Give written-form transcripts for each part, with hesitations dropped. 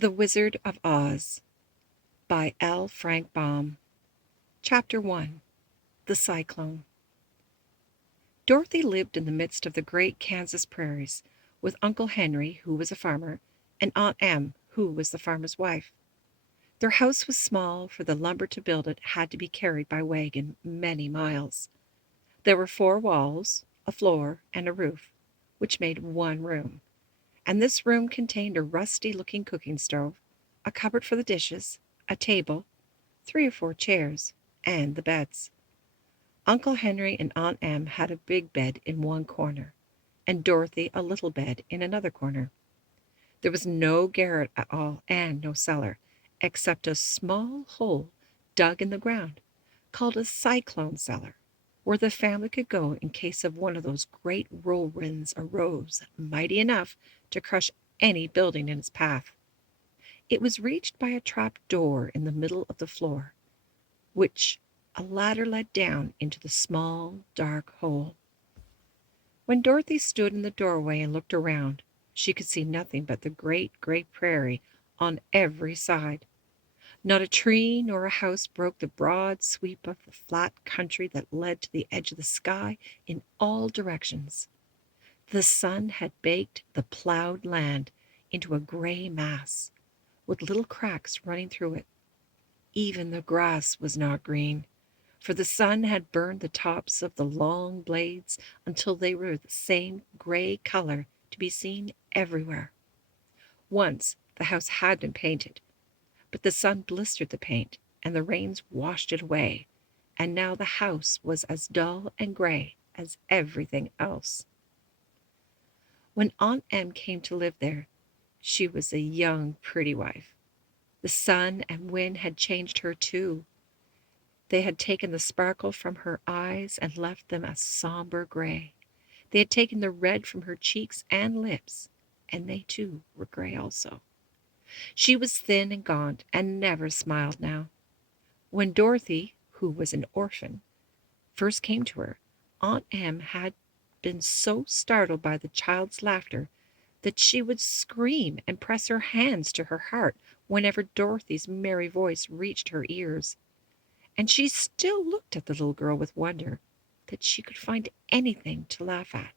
The Wizard of Oz by L. Frank Baum. Chapter 1. The Cyclone. Dorothy lived in the midst of the great Kansas prairies, with Uncle Henry, who was a farmer, and Aunt Em, who was the farmer's wife. Their house was small, for the lumber to build it had to be carried by wagon many miles. There were 4 walls, a floor, and a roof, which made one room, and this room contained a rusty-looking cooking stove, a cupboard for the dishes, a table, 3 or 4 chairs, and the beds. Uncle Henry and Aunt Em had a big bed in one corner, and Dorothy a little bed in another corner. There was no garret at all, and no cellar, except a small hole dug in the ground, called a cyclone cellar, where the family could go in case of one of those great whirlwinds arose mighty enough to crush any building in its path. It was reached by a trap door in the middle of the floor, which a ladder led down into the small, dark hole. When Dorothy stood in the doorway and looked around, she could see nothing but the great, great prairie on every side. Not a tree nor a house broke the broad sweep of the flat country that led to the edge of the sky in all directions. The sun had baked the plowed land into a gray mass, with little cracks running through it. Even the grass was not green, for the sun had burned the tops of the long blades until they were the same gray color to be seen everywhere. Once the house had been painted, but the sun blistered the paint and the rains washed it away, and now the house was as dull and gray as everything else. When Aunt Em came to live there, she was a young, pretty wife. The sun and wind had changed her too. They had taken the sparkle from her eyes and left them a somber gray. They had taken the red from her cheeks and lips, and they too were gray also. She was thin and gaunt and never smiled now. When Dorothy, who was an orphan, first came to her, Aunt Em had been so startled by the child's laughter that she would scream and press her hands to her heart whenever Dorothy's merry voice reached her ears. And she still looked at the little girl with wonder that she could find anything to laugh at.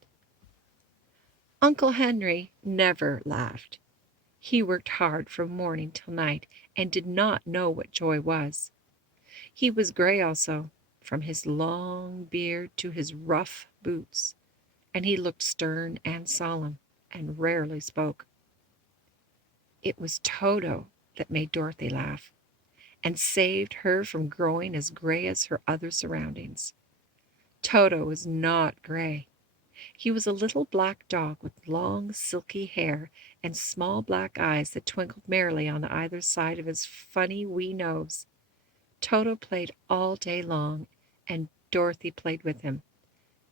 Uncle Henry never laughed. He worked hard from morning till night and did not know what joy was. He was gray also, from his long beard to his rough boots, and he looked stern and solemn and rarely spoke. It was Toto that made Dorothy laugh and saved her from growing as gray as her other surroundings. Toto was not gray. He was a little black dog with long silky hair and small black eyes that twinkled merrily on either side of his funny wee nose. Toto played all day long, and Dorothy played with him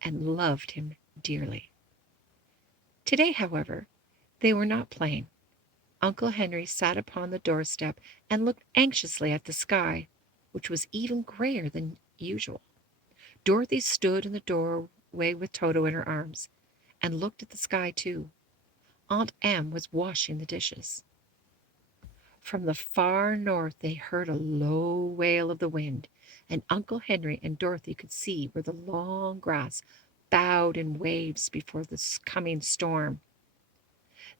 and loved him dearly. Today, however, they were not playing. Uncle Henry sat upon the doorstep and looked anxiously at the sky, which was even grayer than usual. Dorothy stood in the doorway with Toto in her arms and looked at the sky too. Aunt Em was washing the dishes. From the far north they heard a low wail of the wind, and Uncle Henry and Dorothy could see where the long grass bowed in waves before the coming storm.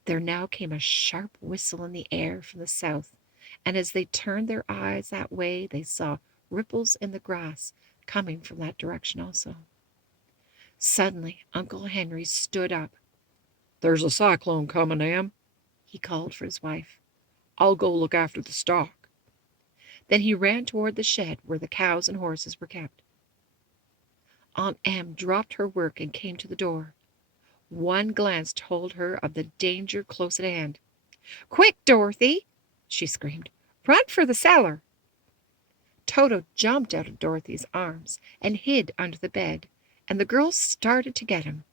There now came a sharp whistle in the air from the south, and as they turned their eyes that way they saw ripples in the grass coming from that direction also. Suddenly Uncle Henry stood up. "There's a cyclone coming, Em," he called for his wife. "I'll go look after the stock." Then he ran toward the shed where the cows and horses were kept. Aunt Em dropped her work and came to the door. One glance told her of the danger close at hand. "Quick, Dorothy!" she screamed. "Run for the cellar!" Toto jumped out of Dorothy's arms and hid under the bed, and the girls started to get him.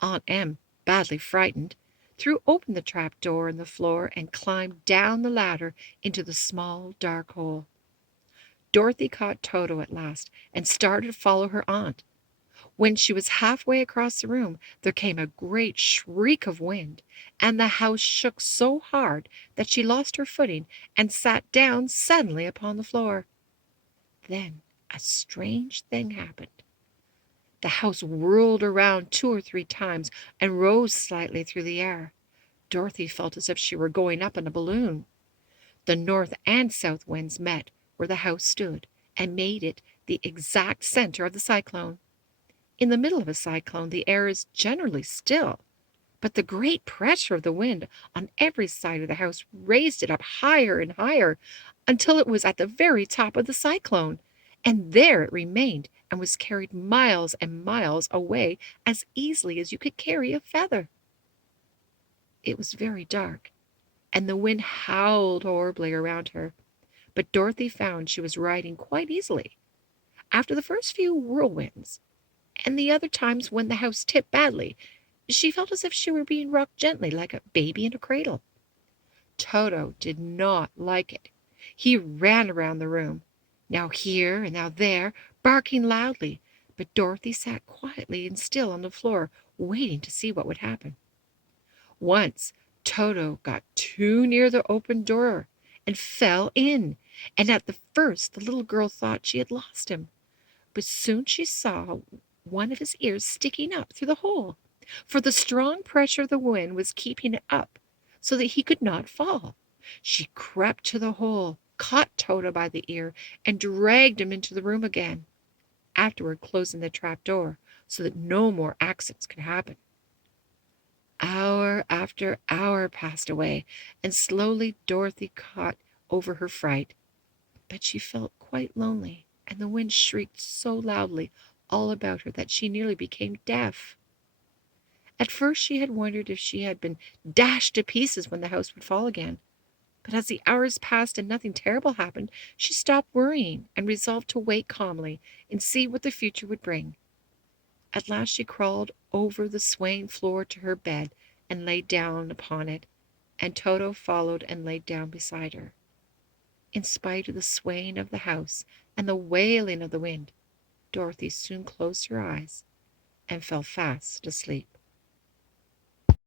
Aunt Em, badly frightened, threw open the trap door in the floor and climbed down the ladder into the small, dark hole. Dorothy caught Toto at last and started to follow her aunt. When she was halfway across the room, there came a great shriek of wind, and the house shook so hard that she lost her footing and sat down suddenly upon the floor. Then a strange thing happened. The house whirled around 2 or 3 times and rose slightly through the air. Dorothy felt as if she were going up in a balloon. The north and south winds met where the house stood and made it the exact center of the cyclone. In the middle of a cyclone the air is generally still, but the great pressure of the wind on every side of the house raised it up higher and higher until it was at the very top of the cyclone, and there it remained and was carried miles and miles away as easily as you could carry a feather. It was very dark, and the wind howled horribly around her, but Dorothy found she was riding quite easily. After the first few whirlwinds, and the other times when the house tipped badly, she felt as if she were being rocked gently like a baby in a cradle. Toto did not like it. He ran around the room, now here and now there, barking loudly, but Dorothy sat quietly and still on the floor, waiting to see what would happen. Once Toto got too near the open door and fell in, and at the first the little girl thought she had lost him, but soon she saw one of his ears sticking up through the hole, for the strong pressure of the wind was keeping it up so that he could not fall. She crept to the hole, caught Toto by the ear, and dragged him into the room again, afterward closing the trap door so that no more accidents could happen. Hour after hour passed away, and slowly Dorothy got over her fright, but she felt quite lonely, and the wind shrieked so loudly all about her that she nearly became deaf. At first she had wondered if she had been dashed to pieces when the house would fall again, but as the hours passed and nothing terrible happened, she stopped worrying and resolved to wait calmly and see what the future would bring. At last she crawled over the swaying floor to her bed and lay down upon it, and Toto followed and lay down beside her. In spite of the swaying of the house and the wailing of the wind, Dorothy soon closed her eyes and fell fast asleep.